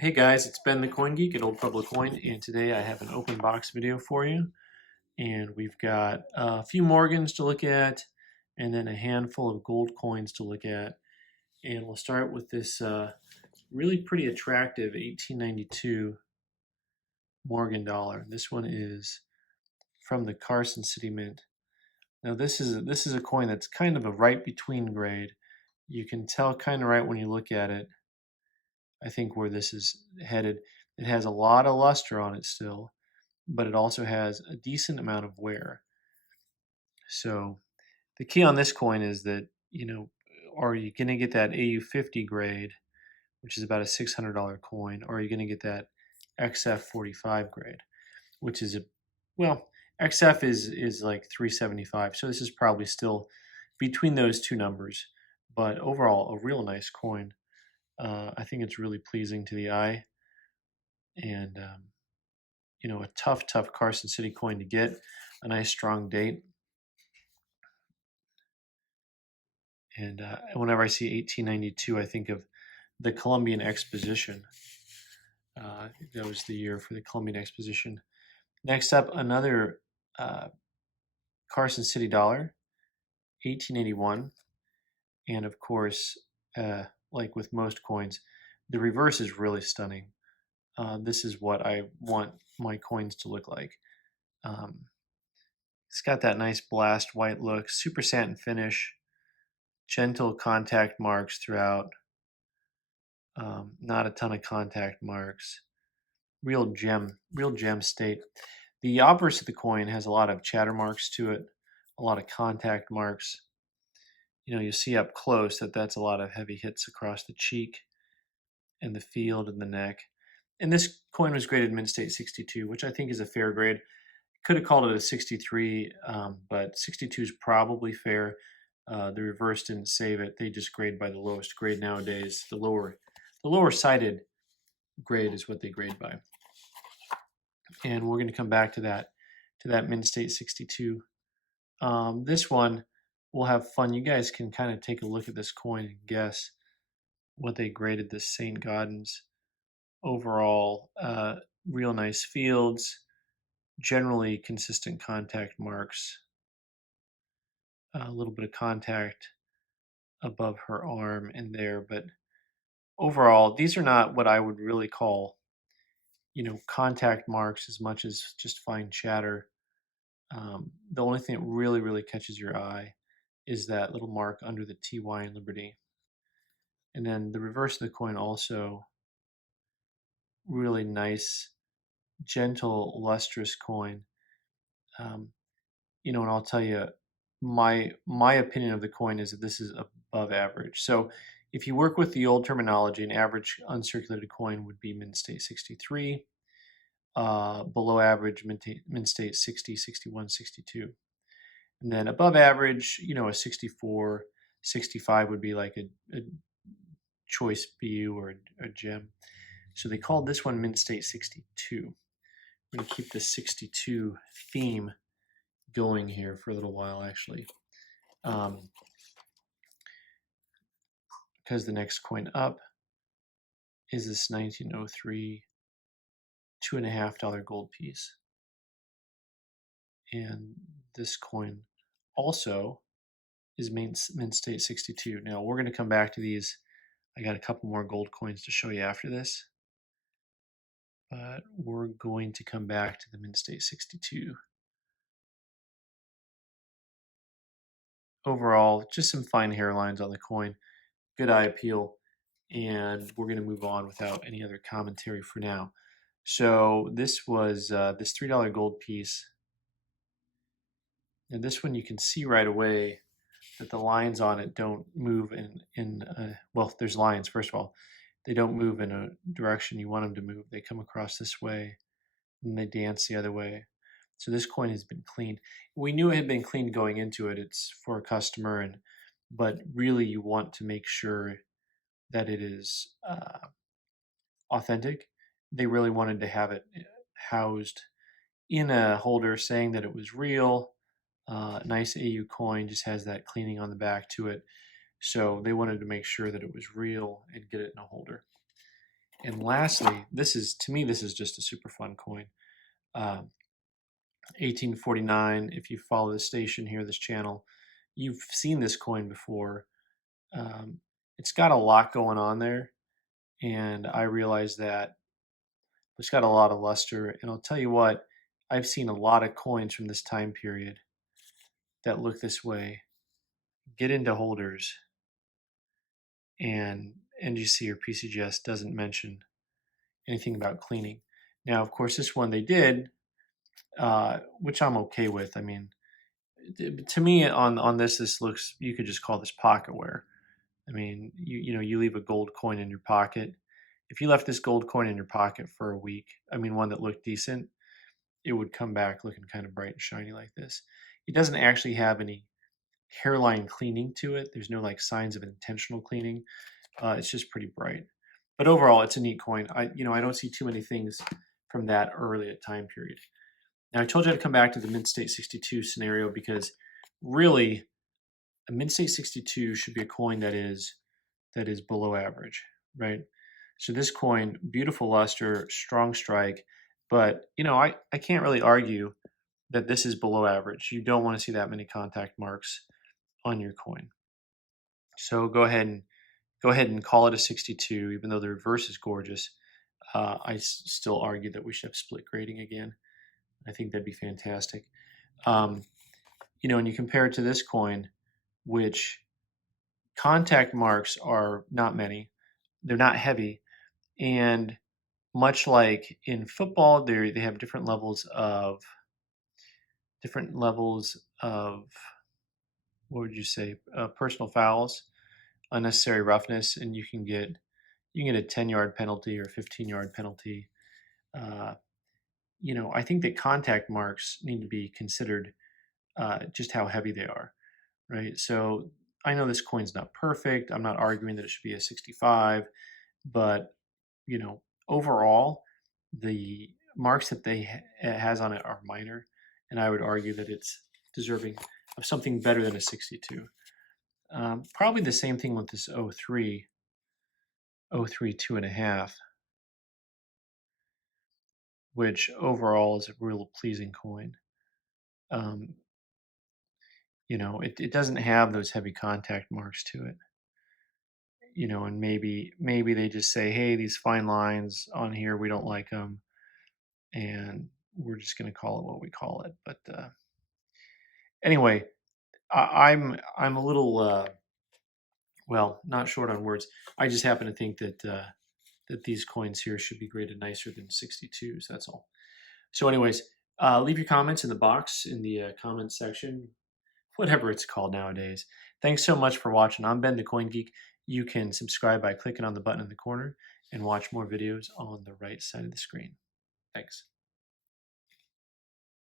Hey guys, it's Ben the Coin Geek at Old Pueblo Coin, and today I have an open box video for you. And we've got a few Morgans to look at, and then a handful of gold coins to look at. And we'll start with this really pretty attractive 1892 Morgan dollar. This one is from the Carson City Mint. Now this is a coin that's kind of a right between grade. You can tell kind of right when you look at it, I think, where this is headed. It has a lot of luster on it still, but it also has a decent amount of wear. So the key on this coin is that, are you going to get that AU50 grade, which is about a $600 coin, or are you going to get that XF45 grade, which is XF is like 375. So this is probably still between those two numbers, but overall a real nice coin. I think it's really pleasing to the eye, and a tough Carson City coin to get, a nice strong date. And whenever I see 1892, I think of the Columbian Exposition. That was the year for the Columbian Exposition. Next up, another Carson City dollar, 1881. And of course, like with most coins, the reverse is really stunning. This is what I want my coins to look like. It's got that nice blast white look, super satin finish, gentle contact marks throughout. Not a ton of contact marks. Real gem state. The obverse of the coin has a lot of chatter marks to it, a lot of contact marks. You see up close that that's a lot of heavy hits across the cheek and the field and the neck. And this coin was graded mint state 62, which I think is a fair grade. Could have called it a 63, but 62 is probably fair. The reverse didn't save it. They just grade by the lowest grade nowadays. The lower sided grade is what they grade by. And we're going to come back to that mint state 62. This one, we'll have fun. You guys can kind of take a look at this coin and guess what they graded this Saint-Gaudens. Overall, real nice fields, generally consistent contact marks, a little bit of contact above her arm and there, but overall, these are not what I would really call, contact marks as much as just fine chatter. The only thing that really catches your eye is that little mark under the TY in Liberty. And then the reverse of the coin also really nice, gentle, lustrous coin. And I'll tell you, my opinion of the coin is that this is above average. So if you work with the old terminology, an average uncirculated coin would be mint state 63, below average mint state 60, 61, 62. And then above average, a 64, 65 would be like a choice BU or a gem. So they called this one mint state 62. We're going to keep the 62 theme going here for a little while, actually. Because the next coin up is this 1903 $2.50 gold piece. And this coin also is mint state 62. Now we're going to come back to these. I got a couple more gold coins to show you after this, but we're going to come back to the mint state 62. Overall, just some fine hairlines on the coin, good eye appeal, and we're going to move on without any other commentary for now. So this was this $3 gold piece, and this one you can see right away that the lines on it don't move well, there's lines, first of all. They don't move in a direction you want them to move. They come across this way, and they dance the other way. So this coin has been cleaned. We knew it had been cleaned going into it. It's for a customer, but really you want to make sure that it is authentic. They really wanted to have it housed in a holder saying that it was real. Nice AU coin, just has that cleaning on the back to it. So they wanted to make sure that it was real and get it in a holder. And lastly, to me, this is just a super fun coin. 1849, if you follow the station here, this channel, you've seen this coin before. It's got a lot going on there, and I realize that it's got a lot of luster. And I'll tell you what, I've seen a lot of coins from this time period that look this way get into holders, and NGC or PCGS doesn't mention anything about cleaning. Now, of course, this one they did, which I'm okay with. I mean, to me, on this looks, you could just call this pocketware. I mean, you leave a gold coin in your pocket. If you left this gold coin in your pocket for a week, I mean, one that looked decent, it would come back looking kind of bright and shiny like this. It doesn't actually have any hairline cleaning to it. There's no like signs of intentional cleaning. It's just pretty bright. But overall, it's a neat coin. I don't see too many things from that early a time period. Now, I told you to come back to the mid-state 62 scenario because really, a mid-state 62 should be a coin that is below average, right? So this coin, beautiful luster, strong strike, but I can't really argue that this is below average. You don't want to see that many contact marks on your coin. So go ahead and call it a 62, even though the reverse is gorgeous. I still argue that we should have split grading again. I think that'd be fantastic. And you compare it to this coin, which contact marks are not many. They're not heavy. And much like in football, they have different levels of what would you say, personal fouls, unnecessary roughness, and you can get a 10-yard penalty or a 15-yard penalty. I think that contact marks need to be considered, just how heavy they are, right? So I know this coin's not perfect. I'm not arguing that it should be a 65, but overall, the marks that it has on it are minor, and I would argue that it's deserving of something better than a 62. Probably the same thing with this 03 2.5, which overall is a real pleasing coin. It doesn't have those heavy contact marks to it. And maybe they just say, hey, these fine lines on here, we don't like them, and we're just going to call it what we call it. But anyway, I'm a little not short on words. I just happen to think that these coins here should be graded nicer than 62s. That's all. So anyways, leave your comments in the box in the comments section, whatever it's called nowadays. Thanks so much for watching. I'm Ben, the Coin Geek. You can subscribe by clicking on the button in the corner and watch more videos on the right side of the screen. Thanks.